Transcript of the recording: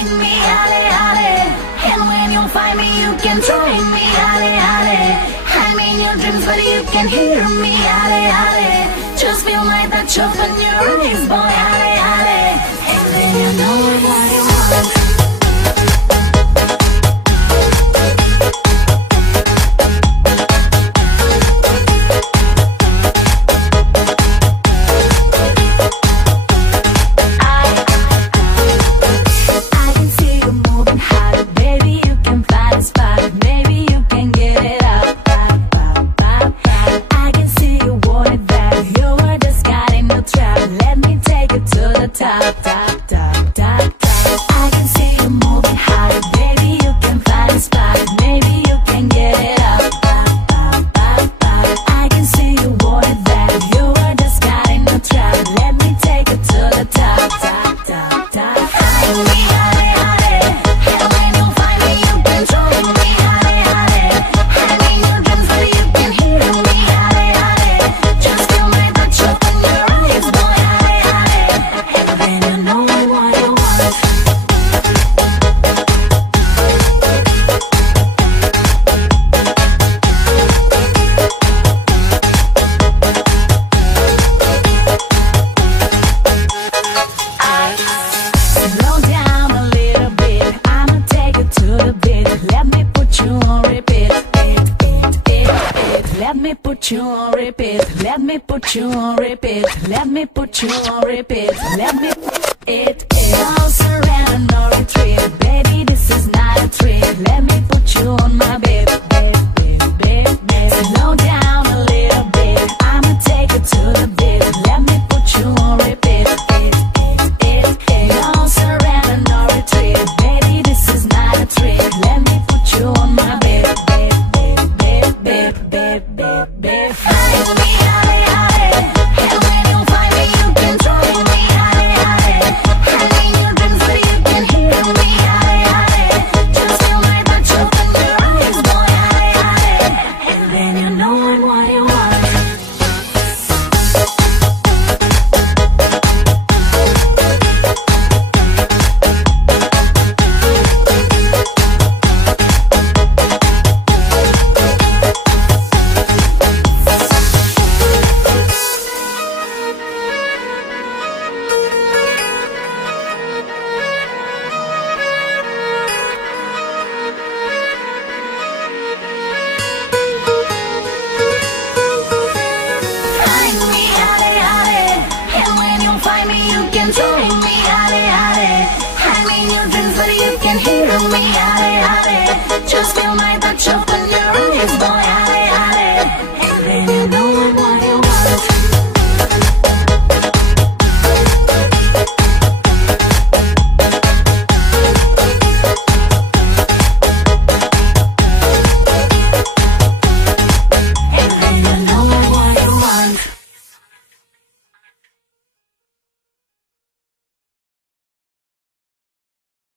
find me, ale, ale. And when you find me, you can try me, ale, ale. I'm in your dreams, but you can hear me, ale, ale. Just feel like that chop in your eyes, boy, ale, ale. And then you know what you want. Let me put you on repeat. Let me put you on repeat. Let me put you on repeat. Let me